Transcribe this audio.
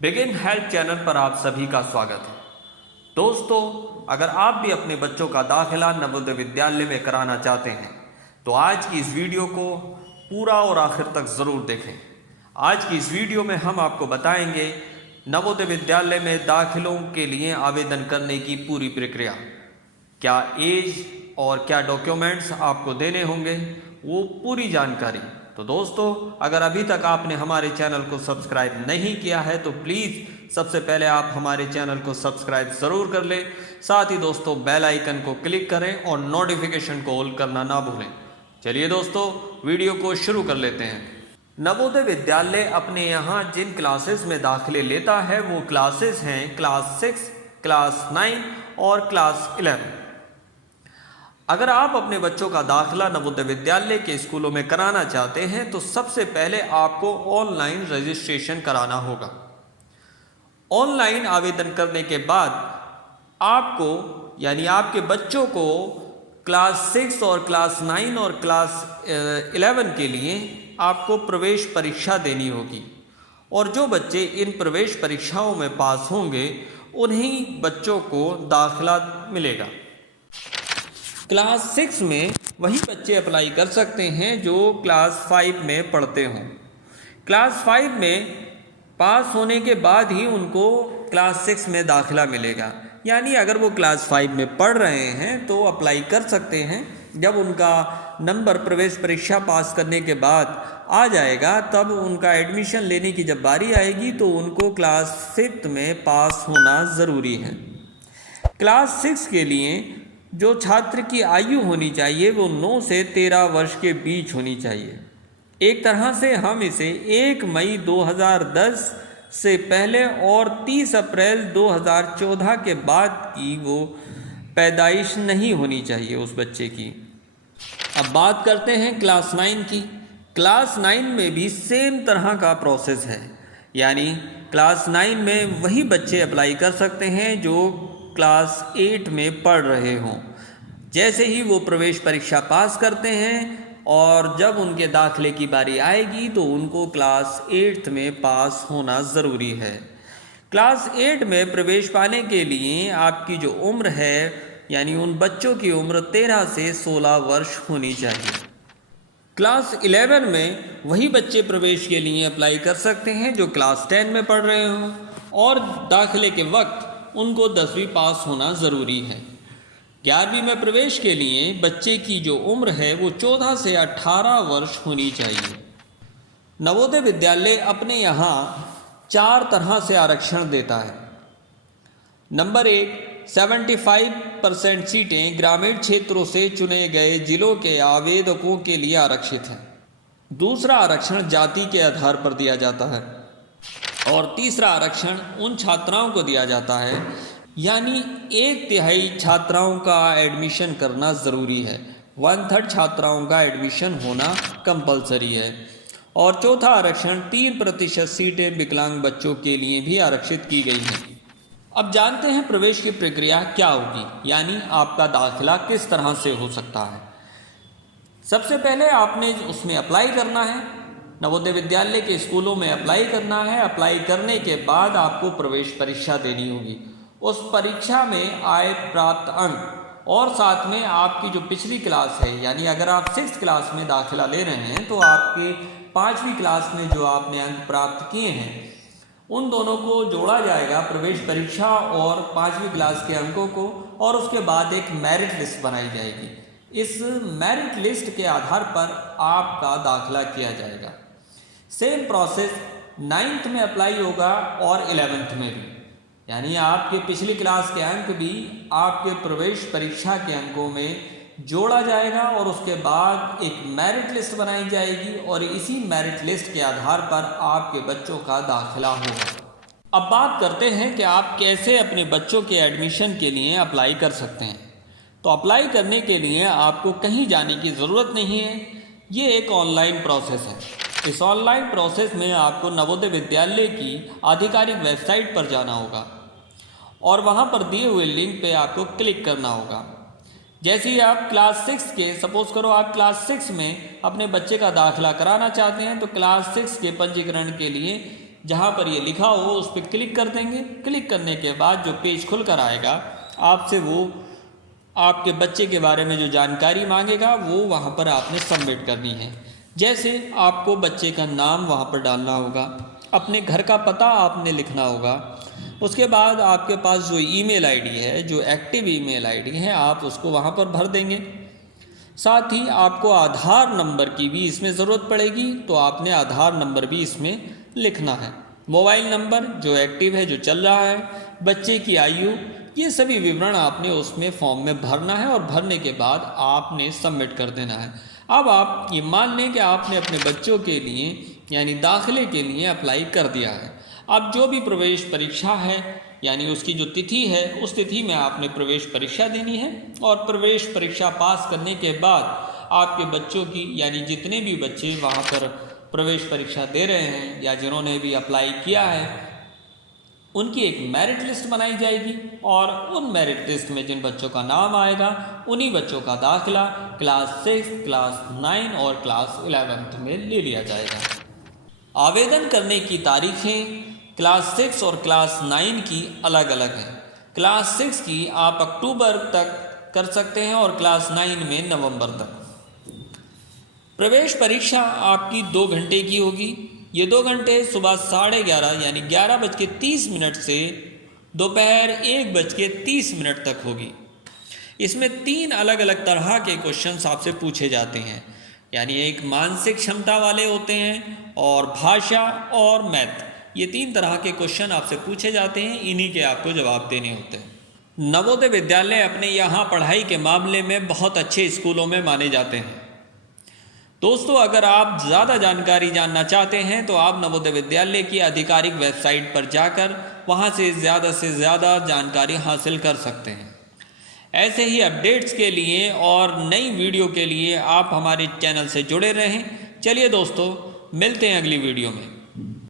Begin health channel पर आप सभी का स्वागत है। दोस्तों, अगर आप भी अपने बच्चों का दाखिला नवोदय विद्यालय में कराना चाहते हैं तो आज की इस वीडियो को पूरा और आखिर तक ज़रूर देखें। आज की इस वीडियो में हम आपको बताएंगे नवोदय विद्यालय में दाखिलों के लिए आवेदन करने की पूरी प्रक्रिया, क्या एज और क्या डॉक्यूमेंट्स आपको देने होंगे, वो पूरी जानकारी। तो दोस्तों, अगर अभी तक आपने हमारे चैनल को सब्सक्राइब नहीं किया है तो प्लीज़ सबसे पहले आप हमारे चैनल को सब्सक्राइब ज़रूर कर लें। साथ ही दोस्तों, बेल आइकन को क्लिक करें और नोटिफिकेशन को ऑल करना ना भूलें। चलिए दोस्तों, वीडियो को शुरू कर लेते हैं। नवोदय विद्यालय अपने यहाँ जिन क्लासेस में दाखिले लेता है वो क्लासेस हैं क्लास 6, क्लास 9 और क्लास 11। अगर आप अपने बच्चों का दाखिला नवोदय विद्यालय के स्कूलों में कराना चाहते हैं तो सबसे पहले आपको ऑनलाइन रजिस्ट्रेशन कराना होगा। ऑनलाइन आवेदन करने के बाद आपको यानी आपके बच्चों को क्लास 6 और क्लास 9 और क्लास 11 के लिए आपको प्रवेश परीक्षा देनी होगी और जो बच्चे इन प्रवेश परीक्षाओं में पास होंगे उन्हीं बच्चों को दाखिला मिलेगा। क्लास 6 में वही बच्चे अप्लाई कर सकते हैं जो क्लास 5 में पढ़ते हों। क्लास 5 में पास होने के बाद ही उनको क्लास 6 में दाखिला मिलेगा। यानी अगर वो क्लास 5 में पढ़ रहे हैं तो अप्लाई कर सकते हैं। जब उनका नंबर प्रवेश परीक्षा पास करने के बाद आ जाएगा तब उनका एडमिशन लेने की जब बारी आएगी तो उनको क्लास 5 में पास होना ज़रूरी है। क्लास 6 के लिए जो छात्र की आयु होनी चाहिए वो 9 से 13 वर्ष के बीच होनी चाहिए। एक तरह से हम इसे 1 मई 2010 से पहले और 30 अप्रैल 2014 के बाद की वो पैदाइश नहीं होनी चाहिए उस बच्चे की। अब बात करते हैं क्लास 9 की। क्लास 9 में भी सेम तरह का प्रोसेस है, यानी क्लास 9 में वही बच्चे अप्लाई कर सकते हैं जो क्लास 8 में पढ़ रहे हों। जैसे ही वो प्रवेश परीक्षा पास करते हैं और जब उनके दाखिले की बारी आएगी तो उनको क्लास 8 में पास होना ज़रूरी है। क्लास 8 में प्रवेश पाने के लिए आपकी जो उम्र है यानी उन बच्चों की उम्र 13 से 16 वर्ष होनी चाहिए। क्लास 11 में वही बच्चे प्रवेश के लिए अप्लाई कर सकते हैं जो क्लास 10 में पढ़ रहे हों और दाखिले के वक्त उनको 10वीं पास होना ज़रूरी है। 11वीं में प्रवेश के लिए बच्चे की जो उम्र है वो 14 से 18 वर्ष होनी चाहिए। नवोदय विद्यालय अपने यहाँ 4 तरह से आरक्षण देता है। नंबर 1, 75% सीटें ग्रामीण क्षेत्रों से चुने गए जिलों के आवेदकों के लिए आरक्षित हैं। दूसरा आरक्षण जाति के आधार पर दिया जाता है और तीसरा आरक्षण उन छात्राओं को दिया जाता है यानी 1/3 छात्राओं का एडमिशन करना ज़रूरी है। 1/3 छात्राओं का एडमिशन होना कंपलसरी है। और चौथा आरक्षण 3% सीटें विकलांग बच्चों के लिए भी आरक्षित की गई हैं। अब जानते हैं प्रवेश की प्रक्रिया क्या होगी, यानी आपका दाखिला किस तरह से हो सकता है। सबसे पहले आपने उसमें अप्लाई करना है, नवोदय विद्यालय के स्कूलों में अप्लाई करना है। अप्लाई करने के बाद आपको प्रवेश परीक्षा देनी होगी। उस परीक्षा में आए प्राप्त अंक और साथ में आपकी जो पिछली क्लास है, यानी अगर आप 6th क्लास में दाखिला ले रहे हैं तो आपके 5वीं क्लास में जो आपने अंक प्राप्त किए हैं उन दोनों को जोड़ा जाएगा, प्रवेश परीक्षा और 5वीं क्लास के अंकों को, और उसके बाद एक मेरिट लिस्ट बनाई जाएगी। इस मेरिट लिस्ट के आधार पर आपका दाखिला किया जाएगा। सेम प्रोसेस 9th में अप्लाई होगा और 11th में भी, यानी आपके पिछली क्लास के अंक भी आपके प्रवेश परीक्षा के अंकों में जोड़ा जाएगा और उसके बाद एक मेरिट लिस्ट बनाई जाएगी और इसी मेरिट लिस्ट के आधार पर आपके बच्चों का दाखिला होगा। अब बात करते हैं कि आप कैसे अपने बच्चों के एडमिशन के लिए अप्लाई कर सकते हैं। तो अप्लाई करने के लिए आपको कहीं जाने की ज़रूरत नहीं है, ये एक ऑनलाइन प्रोसेस है। इस ऑनलाइन प्रोसेस में आपको नवोदय विद्यालय की आधिकारिक वेबसाइट पर जाना होगा और वहाँ पर दिए हुए लिंक पे आपको क्लिक करना होगा। जैसे ही आप क्लास 6 के, सपोज करो आप क्लास 6 में अपने बच्चे का दाखिला कराना चाहते हैं तो क्लास 6 के पंजीकरण के लिए जहाँ पर ये लिखा हो उस पर क्लिक कर देंगे। क्लिक करने के बाद जो पेज खुल कर आएगा, आपसे वो आपके बच्चे के बारे में जो जानकारी मांगेगा वो वहाँ पर आपने सबमिट करनी है। जैसे आपको बच्चे का नाम वहाँ पर डालना होगा, अपने घर का पता आपने लिखना होगा, उसके बाद आपके पास जो ईमेल आईडी है, जो एक्टिव ईमेल आईडी है, आप उसको वहाँ पर भर देंगे। साथ ही आपको आधार नंबर की भी इसमें ज़रूरत पड़ेगी, तो आपने आधार नंबर भी इसमें लिखना है। मोबाइल नंबर जो एक्टिव है, जो चल रहा है, बच्चे की आयु, ये सभी विवरण आपने उसमें फॉर्म में भरना है और भरने के बाद आपने सबमिट कर देना है। अब आप ये मान लें कि आपने अपने बच्चों के लिए यानी दाखिले के लिए अप्लाई कर दिया है। अब जो भी प्रवेश परीक्षा है यानी उसकी जो तिथि है, उस तिथि में आपने प्रवेश परीक्षा देनी है और प्रवेश परीक्षा पास करने के बाद आपके बच्चों की यानी जितने भी बच्चे वहाँ पर प्रवेश परीक्षा दे रहे हैं या जिन्होंने भी अप्लाई किया है, उनकी एक मेरिट लिस्ट बनाई जाएगी और उन मेरिट लिस्ट में जिन बच्चों का नाम आएगा उन्हीं बच्चों का दाखिला क्लास 6, क्लास 9 और क्लास 11 में ले लिया जाएगा। आवेदन करने की तारीखें क्लास 6 और क्लास 9 की अलग अलग हैं। क्लास 6 की आप अक्टूबर तक कर सकते हैं और क्लास 9 में नवंबर तक। प्रवेश परीक्षा आपकी 2 घंटे की होगी। ये 2 घंटे सुबह 11:30 यानी 11:30 से दोपहर 1:30 तक होगी। इसमें 3 अलग अलग तरह के क्वेश्चंस आपसे पूछे जाते हैं, यानी एक मानसिक क्षमता वाले होते हैं और भाषा और मैथ, ये 3 तरह के क्वेश्चन आपसे पूछे जाते हैं, इन्हीं के आपको जवाब देने होते हैं। नवोदय विद्यालय अपने यहाँ पढ़ाई के मामले में बहुत अच्छे स्कूलों में माने जाते हैं। दोस्तों, अगर आप ज़्यादा जानकारी जानना चाहते हैं तो आप नवोदय विद्यालय की आधिकारिक वेबसाइट पर जाकर वहां से ज़्यादा जानकारी हासिल कर सकते हैं। ऐसे ही अपडेट्स के लिए और नई वीडियो के लिए आप हमारे चैनल से जुड़े रहें। चलिए दोस्तों, मिलते हैं अगली वीडियो में।